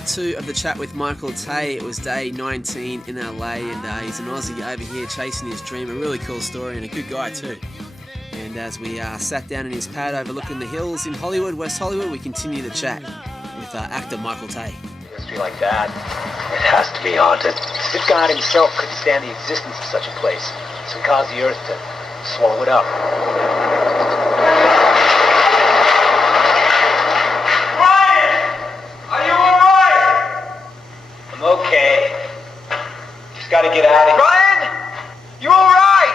part 2 of the chat with Michael Teh. It was day 19 in LA, and he's an Aussie over here chasing his dream. A really cool story and a good guy too. And as we sat down in his pad overlooking the hills in Hollywood, West Hollywood, we continue the chat with actor Michael Teh. History like that, it has to be haunted. As if God himself couldn't stand the existence of such a place, so he caused the earth to swallow it up. Okay. Just gotta get out of here. Brian! You alright?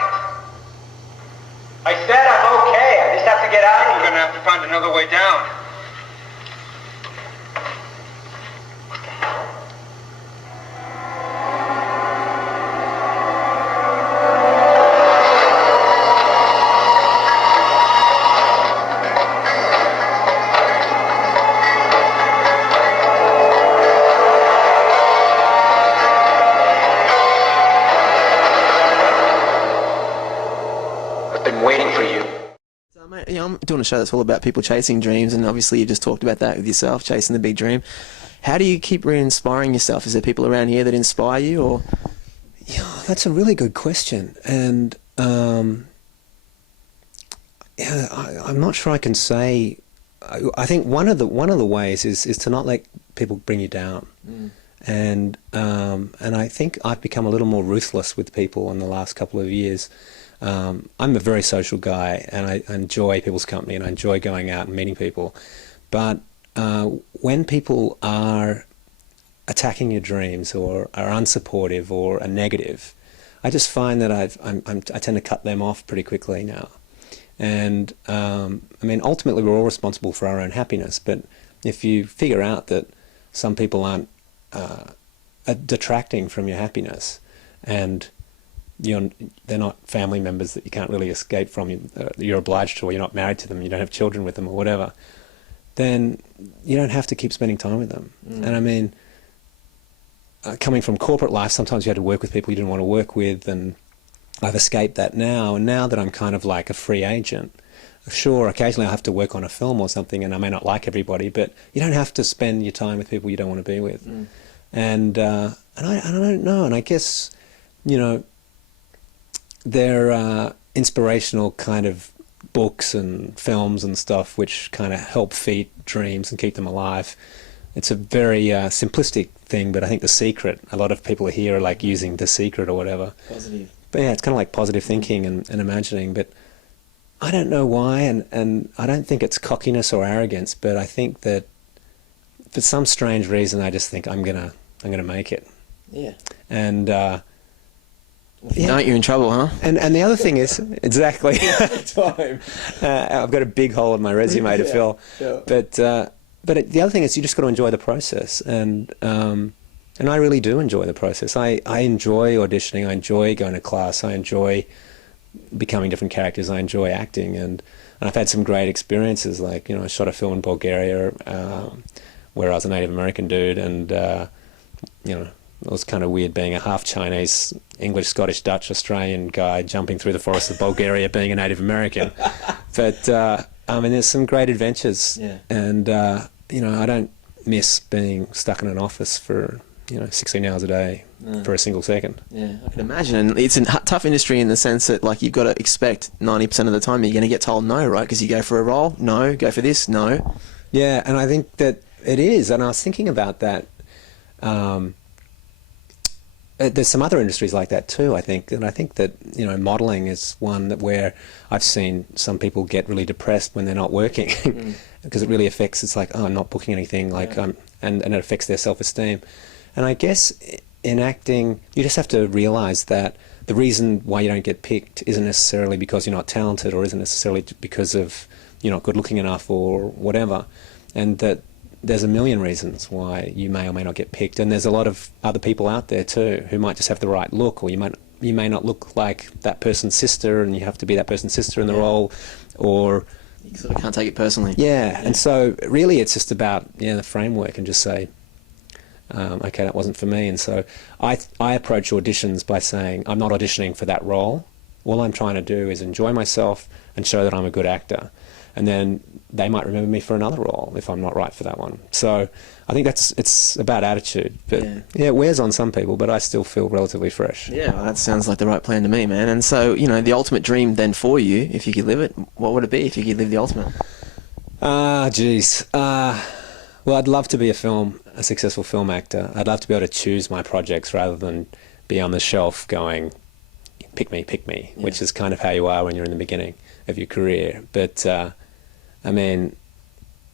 I said I'm okay. I just have to get out of here. We're gonna have to find another way down. I'm doing a show that's all about people chasing dreams, and obviously you just talked about that with yourself, chasing the big dream. How do you keep re-inspiring yourself? Is there people around here that inspire you, or? Yeah, that's a really good question, and I'm not sure I can say. I think one of the ways is to not let people bring you down, and I think I've become a little more ruthless with people in the last couple of years. I'm a very social guy, and I enjoy people's company, and I enjoy going out and meeting people. But when people are attacking your dreams, or are unsupportive, or are negative, I just find that I tend to cut them off pretty quickly now. And I mean, ultimately, we're all responsible for our own happiness. But if you figure out that some people aren't detracting from your happiness, and they're not family members that you can't really escape from, you're obliged to, or you're not married to them, you don't have children with them or whatever, then you don't have to keep spending time with them. And I mean, coming from corporate life, sometimes you had to work with people you didn't want to work with, and I've escaped that now. And now that I'm kind of like a free agent, sure, occasionally I have to work on a film or something, and I may not like everybody, but you don't have to spend your time with people you don't want to be with. And I don't know, and I guess, they're inspirational kind of books and films and stuff which kind of help feed dreams and keep them alive. It's a very simplistic thing, but I think The Secret, a lot of people here are like using The Secret or whatever. Positive. But yeah, it's kind of like positive thinking and imagining, but I don't know why, and I don't think it's cockiness or arrogance, but I think that for some strange reason I just think I'm gonna make it. Yeah. And if you don't, you're in trouble, huh? And the other thing is, exactly, time. I've got a big hole in my resume to fill. Yeah. But the other thing is, you just got to enjoy the process, and I really do enjoy the process. I enjoy auditioning. I enjoy going to class. I enjoy becoming different characters. I enjoy acting, and I've had some great experiences. Like, I shot a film in Bulgaria where I was a Native American dude, and it was kind of weird being a half Chinese, English, Scottish, Dutch, Australian guy jumping through the forests of Bulgaria being a Native American. But, I mean, there's some great adventures. Yeah. And, I don't miss being stuck in an office for, 16 hours a day for a single second. Yeah, I can imagine. And it's a tough industry in the sense that, like, you've got to expect 90% of the time you're going to get told no, right? Because you go for a role, no. Go for this, no. Yeah, and I think that it is. And I was thinking about that. There's some other industries like that too, I think, and I think that modelling is one where I've seen some people get really depressed when they're not working because it really affects. It's like, oh, I'm not booking anything, like, and it affects their self-esteem. And I guess in acting, you just have to realise that the reason why you don't get picked isn't necessarily because you're not talented, or isn't necessarily because of you're not good looking enough or whatever, and that there's a million reasons why you may or may not get picked, and there's a lot of other people out there too who might just have the right look, or you may not look like that person's sister, and you have to be that person's sister in the role, or you sort of can't take it personally. Yeah, and so really it's just about the framework, and just say, okay, that wasn't for me. And so I approach auditions by saying, I'm not auditioning for that role. All I'm trying to do is enjoy myself and show that I'm a good actor. and then they might remember me for another role if I'm not right for that one. So I think it's about attitude. But yeah, it wears on some people, but I still feel relatively fresh. Yeah, well, that sounds like the right plan to me, man. And so, you know, the ultimate dream then for you, if you could live it, what would it be if you could live the ultimate? Well, I'd love to be a successful film actor. I'd love to be able to choose my projects rather than be on the shelf going, pick me, which is kind of how you are when you're in the beginning of your career. But I mean,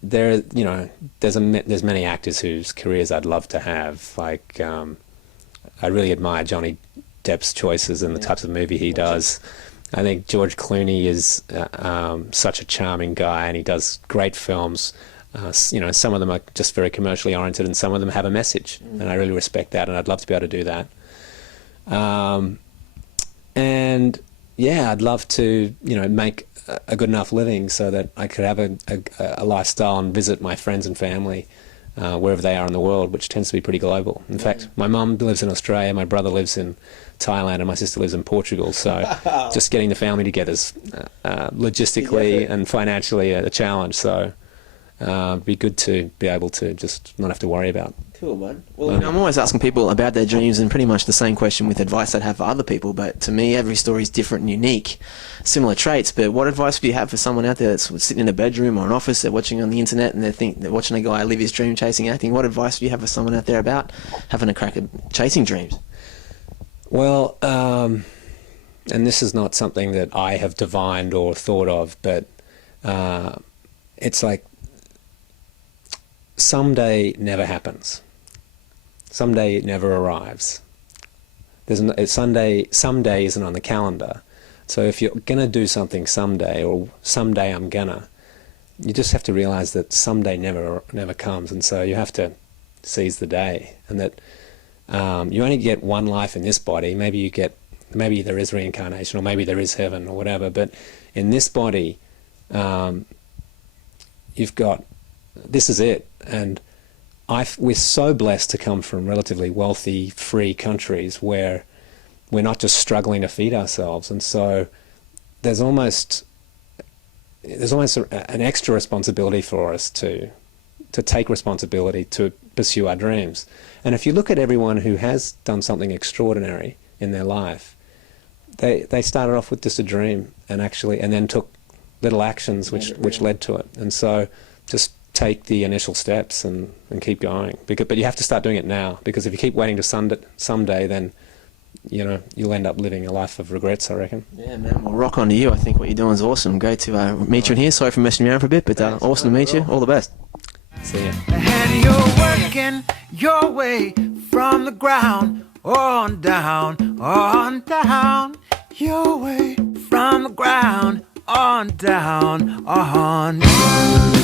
there's many actors whose careers I'd love to have. Like, I really admire Johnny Depp's choices and the types of movie he does. I think George Clooney is such a charming guy, and he does great films. Some of them are just very commercially oriented, and some of them have a message, and I really respect that, and I'd love to be able to do that. And yeah, I'd love to, make a good enough living so that I could have a lifestyle and visit my friends and family wherever they are in the world, which tends to be pretty global. In fact, my mum lives in Australia, my brother lives in Thailand, and my sister lives in Portugal. So just getting the family together is logistically and financially a challenge. So it'd be good to be able to just not have to worry about. Cool, bud. Well, I'm always asking people about their dreams, and pretty much the same question with advice I'd have for other people. But to me, every story is different and unique, similar traits. But what advice do you have for someone out there that's sitting in a bedroom or an office, they're watching on the internet, and they're watching a guy live his dream chasing acting? What advice do you have for someone out there about having a crack at chasing dreams? Well, and this is not something that I have divined or thought of, but it's like someday never happens. Someday it never arrives. Someday isn't on the calendar. So if you're going to do something someday, or someday I'm gonna, you just have to realize that someday never comes, and so you have to seize the day, and that you only get one life in this body. Maybe there is reincarnation, or maybe there is heaven, or whatever, but in this body, you've got, this is it. And we're so blessed to come from relatively wealthy, free countries where we're not just struggling to feed ourselves, and so there's almost an extra responsibility for us to take responsibility to pursue our dreams. And if you look at everyone who has done something extraordinary in their life, they started off with just a dream and then took little actions which led to it. And so just take the initial steps and keep going. But you have to start doing it now, because if you keep waiting to someday, then you'll end up living a life of regrets, I reckon. Yeah, man. Well, rock on to you. I think what you're doing is awesome. Great to meet you in here. Sorry for messing you around for a bit, but awesome to meet you. All the best. See ya. And you're working your way from the ground on down, your way from the ground on down, on down.